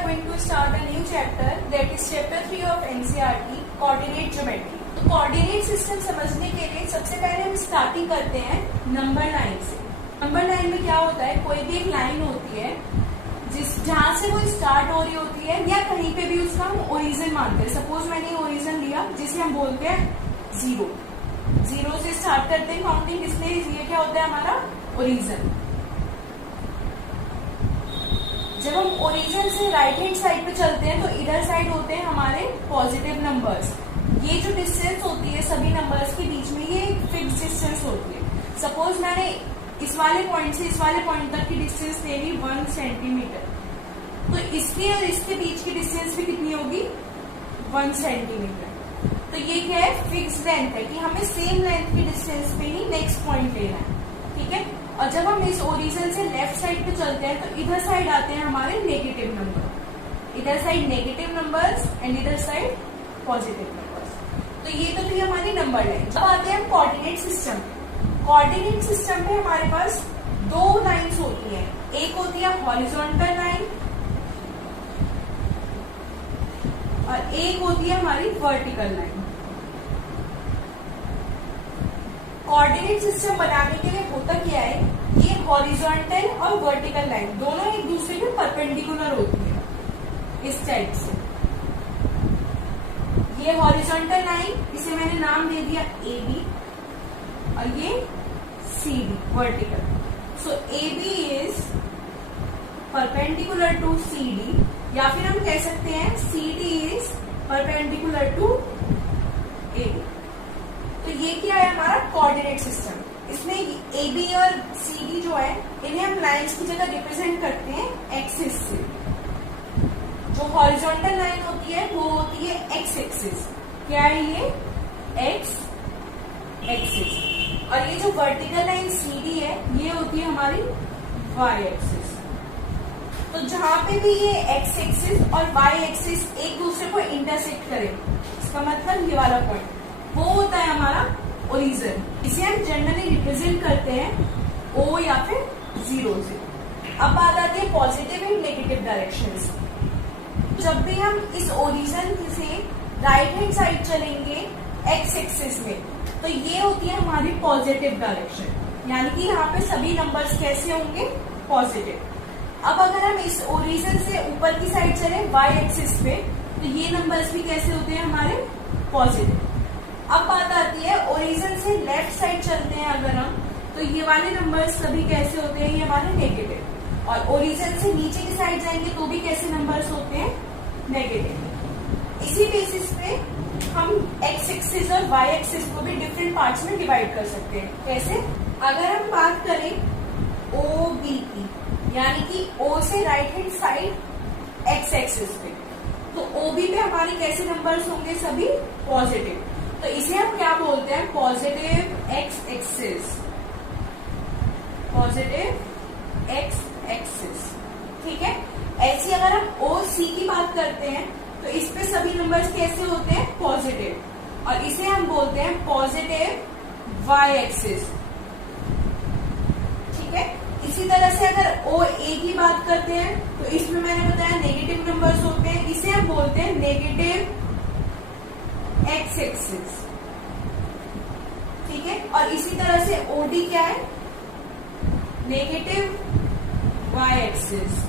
are going to start a new chapter, that is chapter 3 of NCERT, coordinate geometry. तो coordinate system समझने के लिए सबसे पहले हम स्टार्टिंग करते हैं नंबर लाइन से। नंबर लाइन में क्या होता है, कोई भी एक लाइन होती है जहाँ से वो स्टार्ट हो रही होती है या कहीं पे भी उसका हम ओरिजिन मानते हैं। सपोज मैंने ओरिजिन लिया जिसे हम बोलते हैं जीरो से स्टार्ट करते हैं काउंटिंग, इसलिए ये क्या होता है हमारा ओरिजिन। जब हम ओरिजिन से राइट हैंड साइड पे चलते हैं तो इधर साइड होते हैं हमारे पॉजिटिव नंबर्स। ये जो डिस्टेंस होती है सभी नंबर्स के बीच में, ये एक फिक्स डिस्टेंस होती है। सपोज मैंने इस वाले पॉइंट से इस वाले पॉइंट तक की डिस्टेंस ले ली 1 सेंटीमीटर, तो इसके और इसके बीच की डिस्टेंस भी कितनी होगी 1 सेंटीमीटर। तो ये क्या है, फिक्स लेंथ है कि हमें सेम लेंथ की डिस्टेंस पे ही नेक्स्ट पॉइंट लेना है, ठीक है। और जब हम इस ओरिजिन से लेफ्ट साइड पे चलते हैं तो इधर साइड आते हैं हमारे नेगेटिव नंबर, इधर साइड नेगेटिव नंबर्स एंड इधर साइड पॉजिटिव नंबर्स। तो ये तो थी हमारी नंबर लाइन। अब आते हैं कोऑर्डिनेट सिस्टम। कोऑर्डिनेट सिस्टम में हमारे पास दो लाइंस होती हैं, एक होती है हॉरिजॉन्टल लाइन और एक होती है हमारी वर्टिकल लाइन। कोऑर्डिनेट सिस्टम बनाने के लिए होता क्या है, ये हॉरिजॉन्टल और वर्टिकल लाइन दोनों एक दूसरे के परपेंडिकुलर होती है इस टाइप से। ये हॉरिजॉन्टल लाइन, इसे मैंने नाम दे दिया AB और ये CD vertical. So AB is perpendicular to CD, या फिर हम कह सकते हैं CD is perpendicular to AB। तो ये क्या है हमारा कोऑर्डिनेट सिस्टम। इसमें AB और CD जो है इन्हें हम लाइंस की जगह रिप्रेजेंट करते हैं एक्सिस से। जो हॉरिजॉन्टल लाइन होती है वो होती है एक्स एक्सिस। क्या है ये, एक्स एक्सिस। और ये जो वर्टिकल लाइन CD है ये होती है हमारी वाई एक्सिस। तो जहां पे भी ये एक्स एक्सिस और वाई एक्सिस एक दूसरे को इंटरसेक्ट करें, इसका मतलब ये वाला पॉइंट, वो होता है हमारा ओरिजिन। इसे हम जनरली रिप्रेजेंट करते हैं O या फिर 0 से। अब बात आती है पॉजिटिव एंड नेगेटिव डायरेक्शंस। जब भी हम इस ओरिजिन से राइट हैंड साइड चलेंगे एक्स एक्सिस में, तो ये होती है हमारी पॉजिटिव डायरेक्शन, यानी कि यहाँ पे सभी नंबर्स कैसे होंगे, पॉजिटिव। अब अगर हम इस ओरिजिन से ऊपर की साइड चले वाई एक्सिस पे, तो ये नंबर्स भी कैसे होते हैं हमारे पॉजिटिव। अब बात आती है ओरिजिन से लेफ्ट साइड चलते हैं अगर हम, तो ये वाले नंबर्स सभी कैसे होते हैं, ये हमारे नेगेटिव। और ओरिजिन से नीचे की साइड जाएंगे तो भी कैसे नंबर्स होते हैं, नेगेटिव। इसी बेसिस पे हम एक्स एक्सिस और वाई एक्सिस को भी डिफरेंट पार्ट्स में डिवाइड कर सकते हैं। कैसे, अगर हम बात करें OB की, यानी कि O से right hand side x axis पे, तो OB पे हमारे कैसे नंबर्स होंगे, सभी पॉजिटिव। तो इसे हम क्या बोलते हैं, positive x axis, positive x axis, ठीक है। ऐसी अगर हम OC की बात करते हैं तो इस पे सभी नंबर्स कैसे होते हैं, पॉजिटिव, और इसे हम बोलते हैं पॉजिटिव वाई एक्सिस, ठीक है। इसी तरह से अगर OA की बात करते हैं तो इसमें मैंने बताया नेगेटिव नंबर्स होते हैं, इसे हम बोलते हैं नेगेटिव एक्स एक्सिस, ठीक है। और इसी तरह से OD क्या है, नेगेटिव वाई एक्सिस।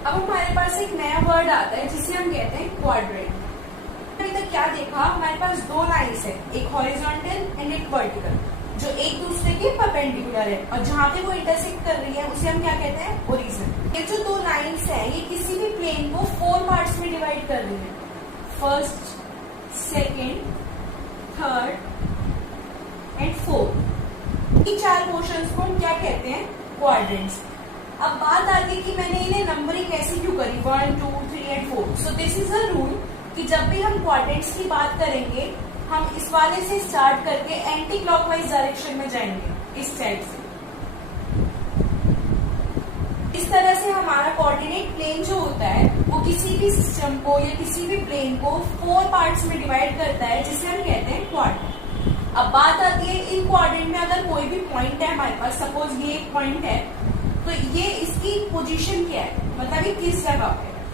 अब हमारे पास एक नया वर्ड आता है जिसे हम कहते हैं क्वाड्रेंट। अभी तक क्या देखा, हमारे पास दो लाइंस है, एक हॉरिजॉन्टल एंड एक वर्टिकल, जो एक दूसरे के परपेंडिकुलर है, और जहां पे वो इंटरसेक्ट कर रही है उसे हम क्या कहते हैं, ओरिजिन। ये जो दो लाइंस है ये किसी भी प्लेन को 4 पार्ट्स में डिवाइड कर रही है, first, second, third and fourth. In 4 portions को हम क्या कहते हैं, क्वाड्रेंट्स। अब बात आती है कि मैंने इन्हें नंबरिंग ऐसे क्यों करी 1 2 3 and 4। So this is a rule कि जब भी हम क्वाड्रेंट्स की बात करेंगे हम इस वाले से स्टार्ट करके एंटी क्लॉकवाइज डायरेक्शन में जाएंगे, इस साइड से। इस तरह से हमारा कोऑर्डिनेट प्लेन जो होता है वो किसी भी सिस्टम को या किसी भी प्लेन को 4 पार्ट्स में डिवाइड करता है, जिसे हम कहते हैं क्वाड्रेंट। अब बात आती है इन क्वाड्रेंट में अगर कोई भी पॉइंट है हमारे पास, सपोज ये एक पॉइंट है, तो ये इसकी पोजीशन क्या है, मतलब ये किस जगह पे है,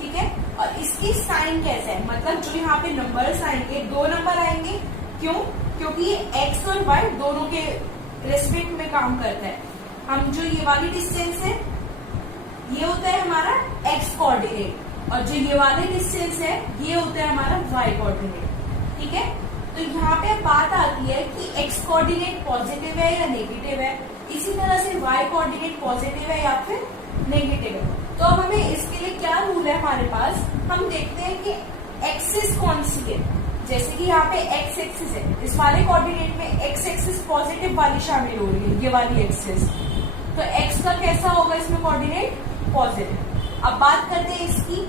ठीक है। और इसकी साइन कैसे है, मतलब जो यहाँ पे नंबर्स आएंगे 2 नंबर आएंगे, क्यों, क्योंकि ये एक्स और वाई दोनों के रेस्पेक्ट में काम करता है। हम जो ये वाली डिस्टेंस है ये होता है हमारा एक्स कोऑर्डिनेट, और जो ये वाली डिस्टेंस है ये होता है हमारा वाई कोऑर्डिनेट, ठीक है। तो यहाँ पे बात आती है कि एक्स कोऑर्डिनेट पॉजिटिव है या नेगेटिव है, इसी तरह से वाई कोऑर्डिनेट पॉजिटिव है या फिर नेगेटिव है। तो अब हमें इसके लिए क्या रूल है हमारे पास, हम देखते हैं कि एक्सिस कौन सी है। जैसे कि यहाँ पे एक्स एक्सिस है, इस वाले कोऑर्डिनेट में एक्स एक्सिस पॉजिटिव वाली शामिल हो रही है, ये वाली एक्सिस, तो एक्स का कैसा होगा इसमें कोऑर्डिनेट, पॉजिटिव। अब बात करते हैं इसकी,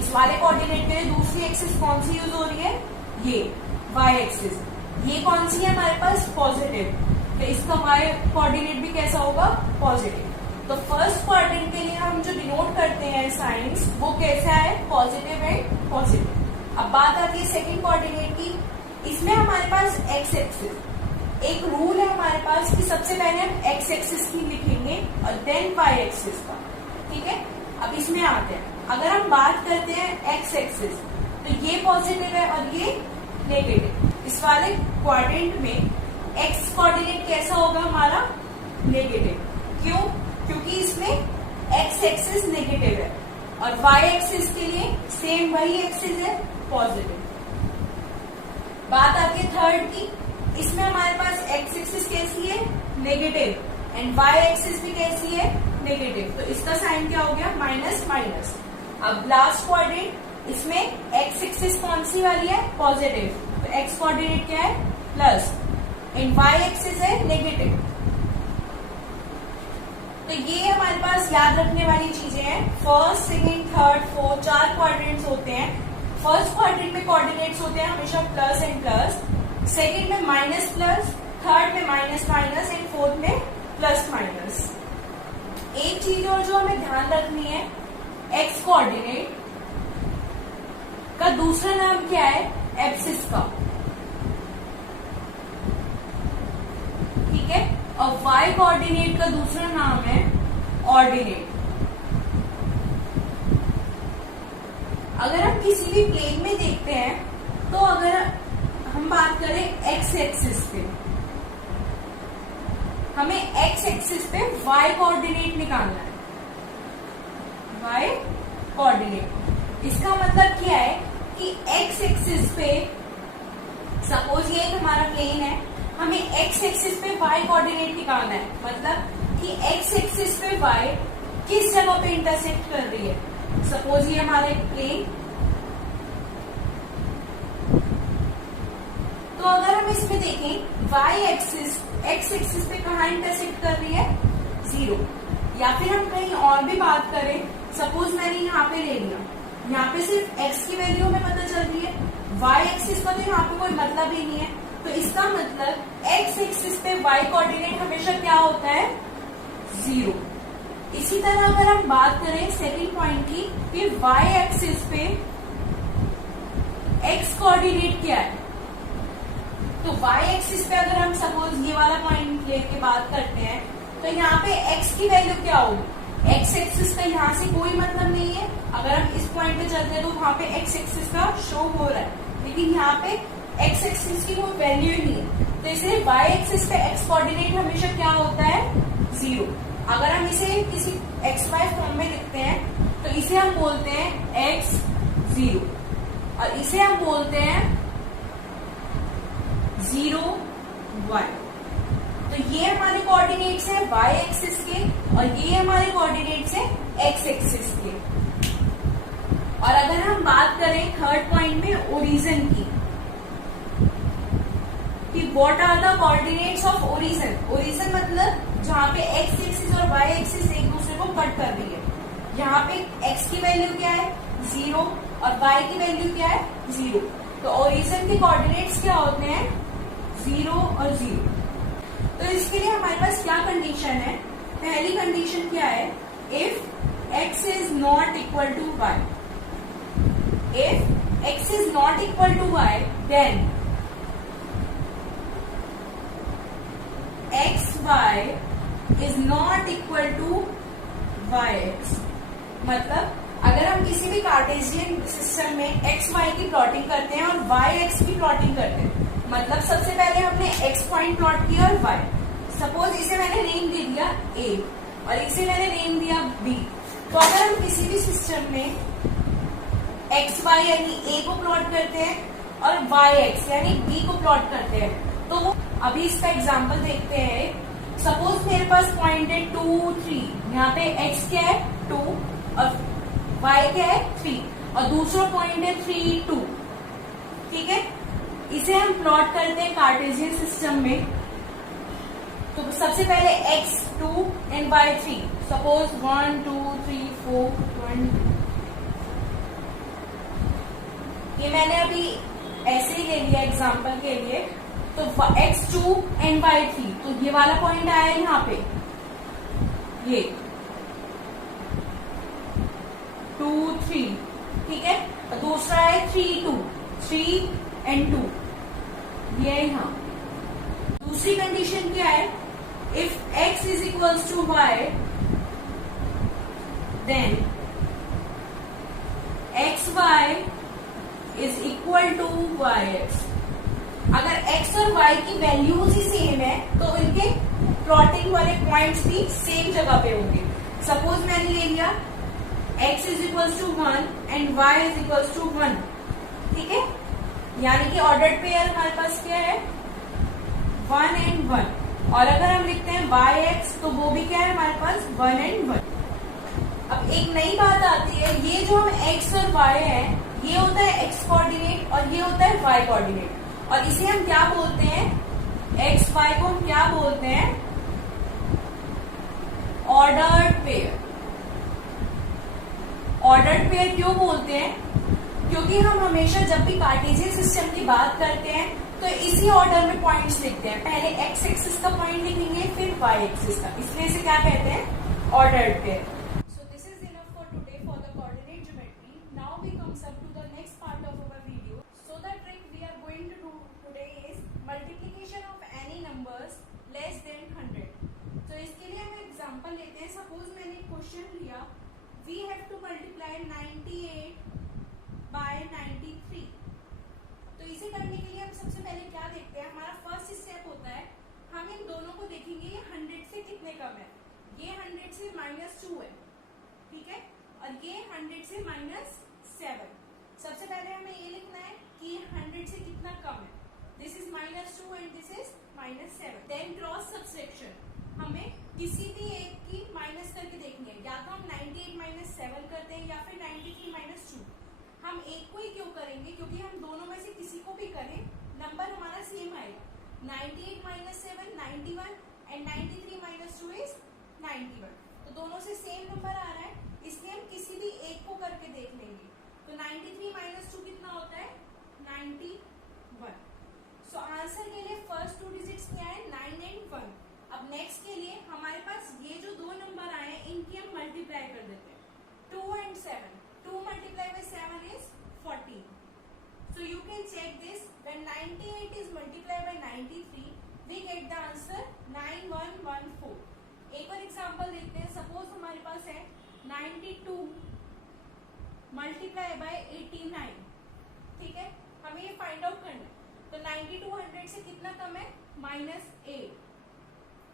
इस वाले कोऑर्डिनेट के लिए दूसरी एक्सिस कौन सी यूज हो रही है, ये वाई एक्सिस, ये कौन सी है हमारे पास, पॉजिटिव, तो इसका वाई कोऑर्डिनेट भी कैसा होगा, पॉजिटिव। तो फर्स्ट क्वाड्रेंट के लिए हम जो डिनोट करते हैं साइंस, वो कैसा है, पॉजिटिव एंड पॉजिटिव। अब बात आती है सेकंड कोऑर्डिनेट की, इसमें हमारे पास एक्स एक्सिस, एक रूल है हमारे पास कि सबसे पहले हम एक्स एक्सिस की लिखेंगे और देन वाई एक्सिस का, ठीक है। अब इसमें आते हैं, अगर हम बात करते हैं एक्स एक्सिस, तो ये पॉजिटिव है और ये नेगेटिव। इस वाले क्वाड्रेंट में एक्स कोऑर्डिनेट कैसा होगा हमारा, नेगेटिव, क्यों, क्योंकि इसमें एक्स एक्सिस नेगेटिव है, और वाई एक्सिस के लिए सेम वही एक्सिस है, पॉजिटिव। बात आती है थर्ड की, इसमें हमारे पास एक्स एक्सिस कैसी है, नेगेटिव, एंड वाई एक्सिस भी कैसी है, नेगेटिव, तो इसका साइन क्या हो गया, माइनस माइनस। अब लास्ट क्वाड्रेंट, इसमें एक्स एक्सिस कौन सी वाली है, पॉजिटिव, तो एक्स कोऑर्डिनेट क्या है, प्लस, एंड वाई एक्सिस है नेगेटिव। तो ये हमारे पास याद रखने वाली चीजें हैं। First, second, third, fourth, 4 quadrants होते हैं। फर्स्ट क्वाड्रेंट में कोऑर्डिनेट्स होते हैं हमेशा प्लस एंड प्लस, सेकेंड में माइनस प्लस, थर्ड में माइनस माइनस, एंड फोर्थ में प्लस माइनस। एक चीज और जो हमें ध्यान रखनी है, एक्स कोऑर्डिनेट का दूसरा नाम क्या है, एब्सिस का, ठीक है, और वाई कोऑर्डिनेट का दूसरा नाम है ऑर्डिनेट। अगर हम किसी भी प्लेन में देखते हैं, तो अगर हम बात करें एक्स एक्सिस पे, हमें एक्स एक्सिस पे वाई कोऑर्डिनेट निकालना है, वाई कोऑर्डिनेट। इसका मतलब क्या है कि एक्स एक्सिस पे, सपोज ये एक हमारा प्लेन है, हमें एक्स एक्सिस पे वाई कोऑर्डिनेट निकालना है, मतलब कि एक्स एक्सिस पे वाई किस जगह पे इंटरसेक्ट कर रही है। सपोज ये हमारा एक प्लेन, तो अगर हम इसमें देखें वाई एक्सिस एक्स एक्सिस पे कहाँ इंटरसेक्ट कर रही है, 0, या फिर हम कहीं और भी बात करें, सपोज मैंने यहाँ पे ले लिया, यहाँ पे सिर्फ एक्स की वैल्यू हमें पता चल रही है, वाई एक्सिस का तो यहाँ पे कोई मतलब ही नहीं है, तो इसका मतलब एक्स एक्सिस पे वाई कोऑर्डिनेट हमेशा क्या होता है, 0। इसी तरह अगर हम बात करें सेकंड पॉइंट की, कि वाई एक्सिस पे एक्स कोऑर्डिनेट क्या है, तो वाई एक्सिस पे अगर हम सपोज ये वाला पॉइंट लेके बात करते हैं, तो यहाँ पे एक्स की वैल्यू क्या होगी, एक्स एक्सिस का यहाँ से कोई मतलब नहीं है। अगर हम इस पॉइंट पे चलते हैं तो वहां पे एक्स एक्सिस का शो हो रहा है, लेकिन यहाँ पे एक्स एक्सिस की कोई वैल्यू ही नहीं है, तो इसलिए वाई एक्सिस पे एक्स कोऑर्डिनेट हमेशा क्या होता है, 0। अगर हम इसे किसी एक्स वाई फॉर्म में लिखते हैं, तो इसे हम बोलते हैं एक्स 0, और इसे हम बोलते हैं 0 y। तो ये हमारे कोऑर्डिनेट्स हैं वाई एक्सिस के, और ये हमारे कोऑर्डिनेट्स हैं एक्स एक्सिस के। और अगर हम बात करें थर्ड पॉइंट में ओरिजिन की, कि what are the coordinates of origin. Origin मतलब जहाँ पे एक्स एक्सिस और वाई एक्सिस एक दूसरे को कट कर रही है, यहाँ पे एक्स की वैल्यू क्या है, 0, और वाई की वैल्यू क्या है, 0। तो ओरिजिन के कोऑर्डिनेट्स क्या होते हैं, 0 और 0। तो इसके लिए हमारे पास क्या कंडीशन है, पहली कंडीशन क्या है, if x is not equal to y, if x is not equal to y, then x y is not equal to y x. मतलब अगर हम किसी भी कार्टेशियन सिस्टम में एक्स वाई की प्लॉटिंग करते हैं और वाई एक्स की प्लॉटिंग करते हैं, मतलब सबसे पहले हमने एक्स पॉइंट प्लॉट किया और वाई, सपोज इसे मैंने नेम दे दिया ए और इसे मैंने नेम दिया बी। तो अगर हम किसी भी सिस्टम में एक्स वाई यानी ए को प्लॉट करते हैं और वाई एक्स यानी बी को प्लॉट करते हैं, तो अभी इसका एग्जांपल देखते हैं। सपोज मेरे पास पॉइंट है 2, 3, यहाँ पे एक्स क्या है 2 और वाई क्या है 3 और दूसरा पॉइंट है 3, 2। ठीक है, इसे हम प्लॉट करते हैं कार्टेशियन सिस्टम में। तो सबसे पहले x2 एंड y3, सपोज 1, 2, 3, 4, 1, 2। ये मैंने अभी ऐसे ही ले लिया एग्जांपल के लिए। तो x2 एंड y3, तो ये वाला पॉइंट आया यहाँ पे, ये 2, 3, ठीक है। और दूसरा है 3, 2, 3 एंड 2, ये है यहाँ। दूसरी कंडीशन क्या है, if x is equals to y then xy is equal to yx। अगर x और y की वैल्यूज ही सेम है तो इनके प्लॉटिंग वाले पॉइंट्स भी सेम जगह पे होंगे। सपोज मैंने ले लिया x is equals to 1 and y is equals to 1, ठीक है। यानी कि ऑर्डर्ड पेयर हमारे पास क्या है 1 एंड 1। और अगर हम लिखते हैं yx तो वो भी क्या है हमारे पास 1 एंड 1। अब एक नई बात आती है, ये जो हम x और y है ये होता है x कोऑर्डिनेट और ये होता है y कोऑर्डिनेट, और इसे हम क्या बोलते हैं, x y को हम क्या बोलते हैं, ऑर्डर्ड पेयर। ऑर्डर्ड पेयर क्यों बोलते हैं, क्योंकि हम हमेशा जब भी कार्टेशियन सिस्टम की बात करते हैं तो इसी ऑर्डर में पॉइंट्स लिखते हैं। पहले एक्स एक्सिस का पॉइंट लिखेंगे फिर वाई एक्सिस का, इसलिए इसे क्या कहते हैं, ordered pair. So this is enough for today for the coordinate geometry. Now we comes up to the next part of our video. So the trick we are going to do today is multiplication of any numbers less than 100। तो इसके लिए हम example लेते हैं। Suppose मैंने एक question लिया, we have to multiply 98 by 93। तो इसे करने के लिए हम सबसे पहले क्या देखते हैं, हमारा फर्स्ट स्टेप होता है हम इन दोनों को देखेंगे ये 100 से कितने कम है। ये 100 से -2 है, ठीक है, और ये 100 से -7। सबसे पहले हमें ये लिखना है कि ये 100 से कितना कम है। This is -2 and this is -7। Then cross subtraction, हमें किसी भी एक की माइनस करके देखनी है। या तो हम 98 - 7 करते हैं या फिर 93 - 2। हम एक को ही क्यों करेंगे, क्योंकि हम दोनों में से किसी को भी करें नंबर हमारा सेम आएगा। 98 - 7 91 एंड 93 - 2 इज 91। तो दोनों से सेम नंबर आ रहा है, इसलिए हम किसी भी एक को करके देख लेंगे। तो 93 - 2 कितना होता है 91। सो आंसर के लिए फर्स्ट 2 डिजिट्स क्या है 9 एंड 1। अब नेक्स्ट के लिए हमारे पास ये जो दो नंबर आए हैं इनकी हम मल्टीप्लाई कर देते हैं। 2 and 7, 2 multiplied by 7 is 14. So you can check this. When 98 is multiplied by 93, we get the answer 9114. एक और एग्जांपल देखते हैं। सपोज हमारे पास है 92 मल्टीप्लाई बाय 89, ठीक है, हमें ये फाइंड आउट करना है। तो 92 100 से कितना कम है -8,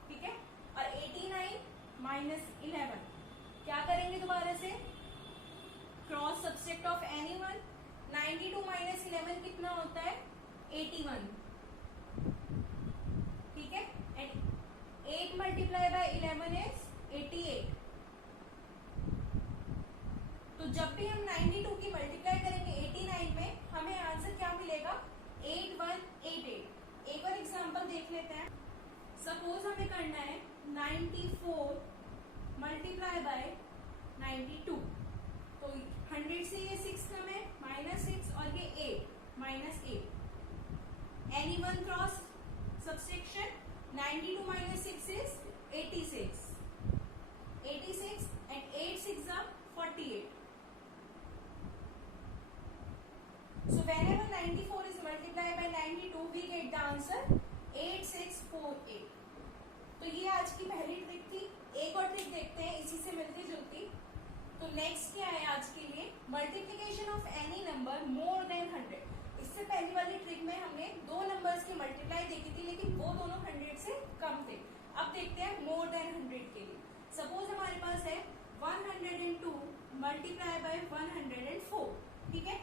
ठीक है, और 89 -11। क्या करेंगे दोबारा से, cross subtract of any one. 92 - 11 कितना होता है 81, ठीक है, एंड 8 मल्टीप्लाई बाय 11 इज 88। तो जब भी हम 92 की मल्टीप्लाई करेंगे 89 में हमें आंसर क्या मिलेगा 8188। एक और एग्जांपल देख लेते हैं। सपोज हमें करना है 94 मल्टीप्लाई बाय 92। तो 100 से ये 6 कम है -6 और ये 8 -8। Any one cross subtraction 92 - 6 is 86 and 8 6 are 48। So whenever 94 is multiplied by 92 we get the answer 8648। तो ये नेक्स्ट क्या है आज के लिए, multiplication of any number more than 100। इससे पहली वाली ट्रिक में हमने दो नंबर्स की मल्टीप्लाई देखी थी, लेकिन वो दोनों 100 से कम थे। अब देखते हैं मोर देन 100 के लिए। सपोज हमारे पास है 102 मल्टीप्लाई बाय 104, ठीक है।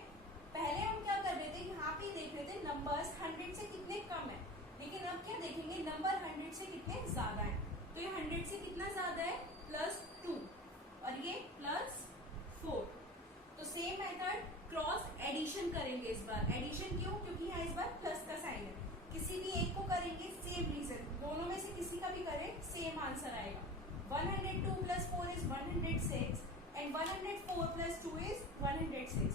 पहले हम क्या कर रहे थे, यहाँ पे देख रहे थे नंबर्स 100 से कितने कम है, लेकिन अब क्या देखेंगे, नंबर 100 से कितने ज्यादा है। तो ये 100 से कितना ज्यादा है, +2, और ये +4। तो सेम मेथड क्रॉस एडिशन करेंगे इस बार। एडिशन क्यों, क्योंकि यहाँ इस बार प्लस का साइन है। किसी भी एक को करेंगे, सेम रीजन, दोनों में से किसी का भी करें सेम आंसर आएगा। 102 + 4 is 106 एंड 104 + 2 is 106।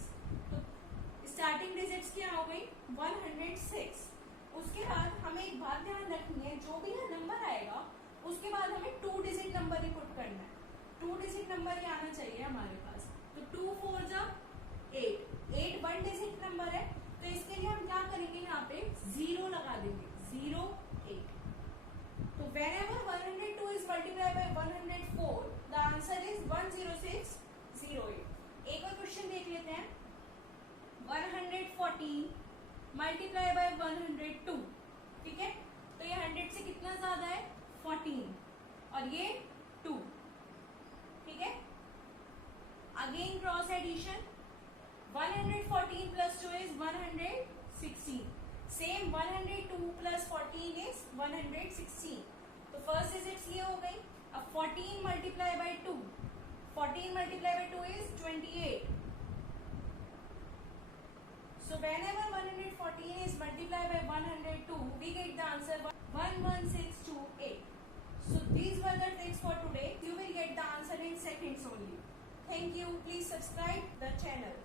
तो स्टार्टिंग डिजिट्स क्या हो गई, 106। उसके बाद हमें एक बात ध्यान रखनी है, जो भी यहाँ नंबर आएगा उसके बाद हमें 2 डिजिट नंबर ही पुट करना है। 2 डिजिट नंबर ही आना चाहिए हमारे पास। तो 2 4 जा 8, 8 1 डिजिट नंबर है, तो इसके लिए हम क्या करेंगे, यहाँ पे 0 लगा देंगे, 0 8। तो whenever 102 is multiplied by 104, the answer is 10608। एक और क्वेश्चन देख लेते हैं। 114 मल्टीप्लाई बाय 102, ठीक है। तो ये 100 से कितना ज्यादा है, 14, और ये 2, ठीक है। Again cross addition, 114 + 2 is 116। Same 102 + 14 is 116। तो फर्स्ट डिजिट्स ये हो गई। अब 14 multiply by 2, 14 multiply by 2 is 28। So whenever 114 is multiplied by 102, we get the answer 11628। So these were the tricks for today. You will get the answer in seconds only. Thank you. Please subscribe the channel.